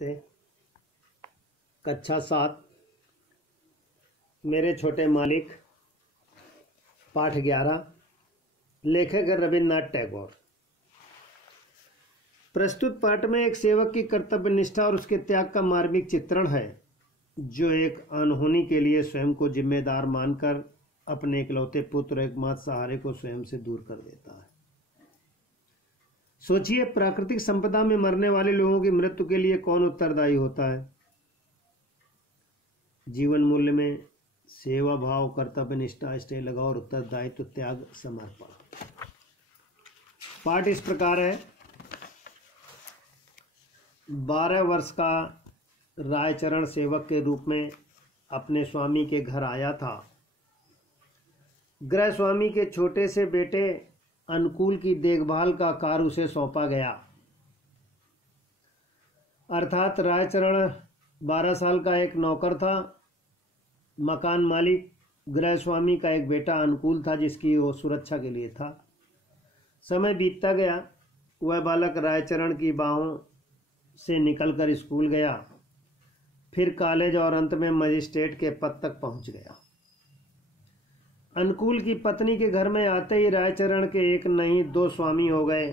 से कक्षा 7 मेरे छोटे मालिक। पाठ 11। लेखक है रविन्द्रनाथ टैगोर। प्रस्तुत पाठ में एक सेवक की कर्तव्य निष्ठा और उसके त्याग का मार्मिक चित्रण है, जो एक अनहोनी के लिए स्वयं को जिम्मेदार मानकर अपने इकलौते पुत्र एकमात्र सहारे को स्वयं से दूर कर देता है। सोचिए, प्राकृतिक संपदा में मरने वाले लोगों की मृत्यु के लिए कौन उत्तरदायी होता है? जीवन मूल्य में सेवा भाव, कर्तव्य निष्ठा, स्नेह लगाव और उत्तरदायित्व, त्याग, समर्पण। पाठ इस प्रकार है। 12 वर्ष का रायचरण सेवक के रूप में अपने स्वामी के घर आया था। गृह स्वामी के छोटे से बेटे अनुकूल की देखभाल का कार्य उसे सौंपा गया। अर्थात रायचरण 12 साल का एक नौकर था। मकान मालिक गृह स्वामी का एक बेटा अनुकूल था, जिसकी वो सुरक्षा के लिए था। समय बीतता गया। वह बालक रायचरण की बाहों से निकलकर स्कूल गया, फिर कॉलेज और अंत में मजिस्ट्रेट के पद तक पहुंच गया। अनुकूल की पत्नी के घर में आते ही रायचरण के एक नहीं 2 स्वामी हो गए।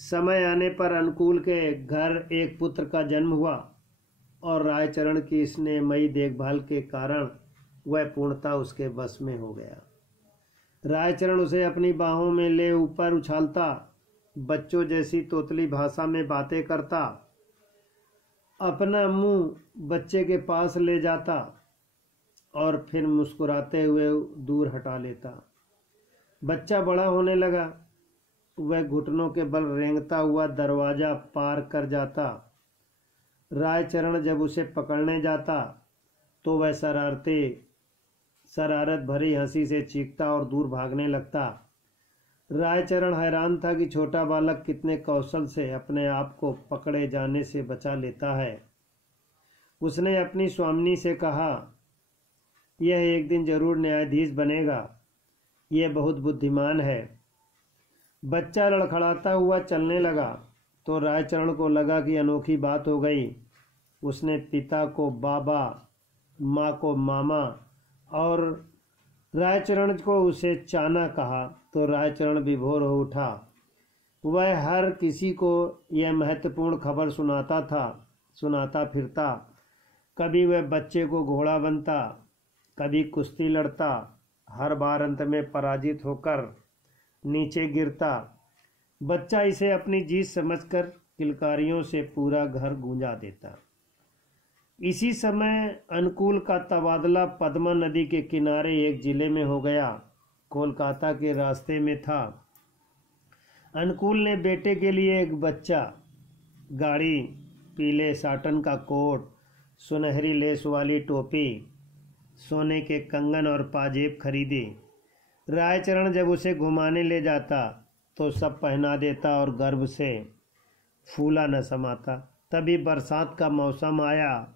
समय आने पर अनुकूल के घर एक पुत्र का जन्म हुआ और रायचरण की स्नेहमयी देखभाल के कारण वह पूर्णतः उसके वश में हो गया। रायचरण उसे अपनी बाहों में ले ऊपर उछालता, बच्चों जैसी तोतली भाषा में बातें करता, अपना मुंह बच्चे के पास ले जाता और फिर मुस्कुराते हुए दूर हटा लेता। बच्चा बड़ा होने लगा। वह घुटनों के बल रेंगता हुआ दरवाजा पार कर जाता। रायचरण जब उसे पकड़ने जाता तो वह शरारत भरी हंसी से चीखता और दूर भागने लगता। रायचरण हैरान था कि छोटा बालक कितने कौशल से अपने आप को पकड़े जाने से बचा लेता है। उसने अपनी स्वामिनी से कहा, यह एक दिन जरूर न्यायाधीश बनेगा। यह बहुत बुद्धिमान है। बच्चा लड़खड़ाता हुआ चलने लगा तो रायचरण को लगा कि अनोखी बात हो गई। उसने पिता को बाबा, माँ को मामा और रायचरण को उसे चाना कहा तो रायचरण विभोर हो उठा। वह हर किसी को यह महत्वपूर्ण खबर सुनाता फिरता। कभी वह बच्चे को घोड़ा बनता, कभी कुश्ती लड़ता। हर बार अंत में पराजित होकर नीचे गिरता। बच्चा इसे अपनी जीत समझकर किलकारियों से पूरा घर गूंजा देता। इसी समय अनुकूल का तबादला पद्मा नदी के किनारे एक जिले में हो गया। कोलकाता के रास्ते में था। अनुकूल ने बेटे के लिए एक बच्चा गाड़ी, पीले साटन का कोट, सुनहरी लेस वाली टोपी, सोने के कंगन और पाजेब खरीदे। रायचरण जब उसे घुमाने ले जाता तो सब पहना देता और गर्व से फूला न समाता। तभी बरसात का मौसम आया।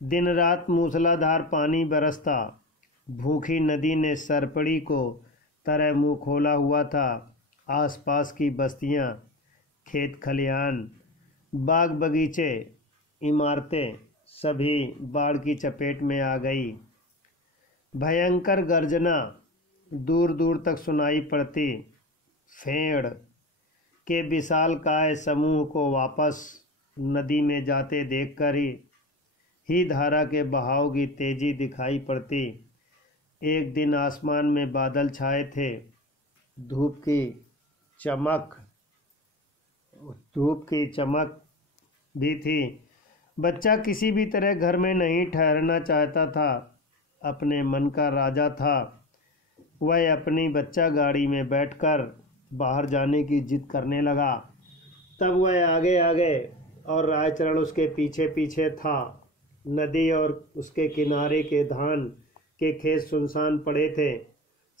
दिन रात मूसलाधार पानी बरसता। भूखी नदी ने सरपड़ी को तरह मुंह खोला हुआ था। आसपास की बस्तियां, खेत खलिहान, बाग बगीचे, इमारतें सभी बाढ़ की चपेट में आ गई। भयंकर गर्जना दूर दूर तक सुनाई पड़ती। फेड़ के विशालकाय समूह को वापस नदी में जाते देखकर ही धारा के बहाव की तेजी दिखाई पड़ती। एक दिन आसमान में बादल छाए थे। धूप की चमक भी थी। बच्चा किसी भी तरह घर में नहीं ठहरना चाहता था। अपने मन का राजा था। वह अपनी बच्चा गाड़ी में बैठकर बाहर जाने की जिद करने लगा। तब वह आगे आगे और रायचरण उसके पीछे पीछे था। नदी और उसके किनारे के धान के खेत सुनसान पड़े थे।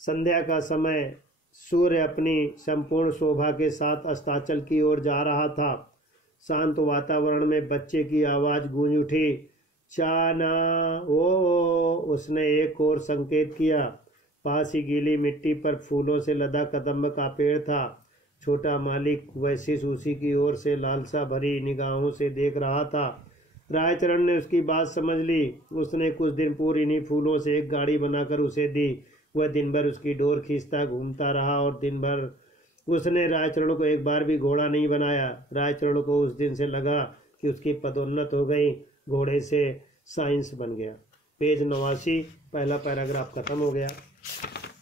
संध्या का समय। सूर्य अपनी संपूर्ण शोभा के साथ अस्ताचल की ओर जा रहा था। शांत वातावरण में बच्चे की आवाज गूंज उठी, चाना ओ। उसने एक और संकेत किया। पास ही गीली मिट्टी पर फूलों से लदा कदम्ब का पेड़ था। छोटा मालिक वैशिष्ठ उसी की ओर से लालसा भरी निगाहों से देख रहा था। रायचरण ने उसकी बात समझ ली। उसने कुछ दिन पूर्व इन्हीं फूलों से एक गाड़ी बनाकर उसे दी। वह दिन भर उसकी डोर खींचता घूमता रहा और दिन भर उसने रायचरण को एक बार भी घोड़ा नहीं बनाया। रायचरण को उस दिन से लगा कि उसकी पदोन्नत हो गई, घोड़े से साइंस बन गया। पेज 89, पहला पैराग्राफ खत्म हो गया।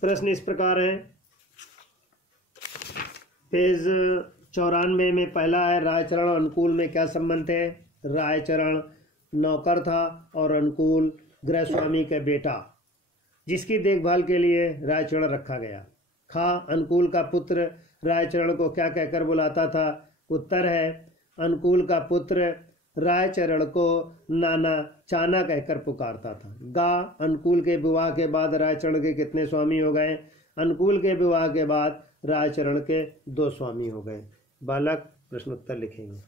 प्रश्न इस प्रकार है। पेज 94 में पहला है, रायचरण और अनुकूल में क्या संबंध है? रायचरण नौकर था और अनुकूल गृहस्वामी का बेटा, जिसकी देखभाल के लिए रायचरण रखा गया। खा, अनुकूल का पुत्र रायचरण को क्या कहकर बुलाता था? उत्तर है, अनुकूल का पुत्र रायचरण को नाना चाना कहकर पुकारता था। गा, अनुकूल के विवाह के बाद रायचरण के कितने स्वामी हो गए? अनुकूल के विवाह के बाद रायचरण के 2 स्वामी हो गए। बालक प्रश्नोत्तर लिखेंगे।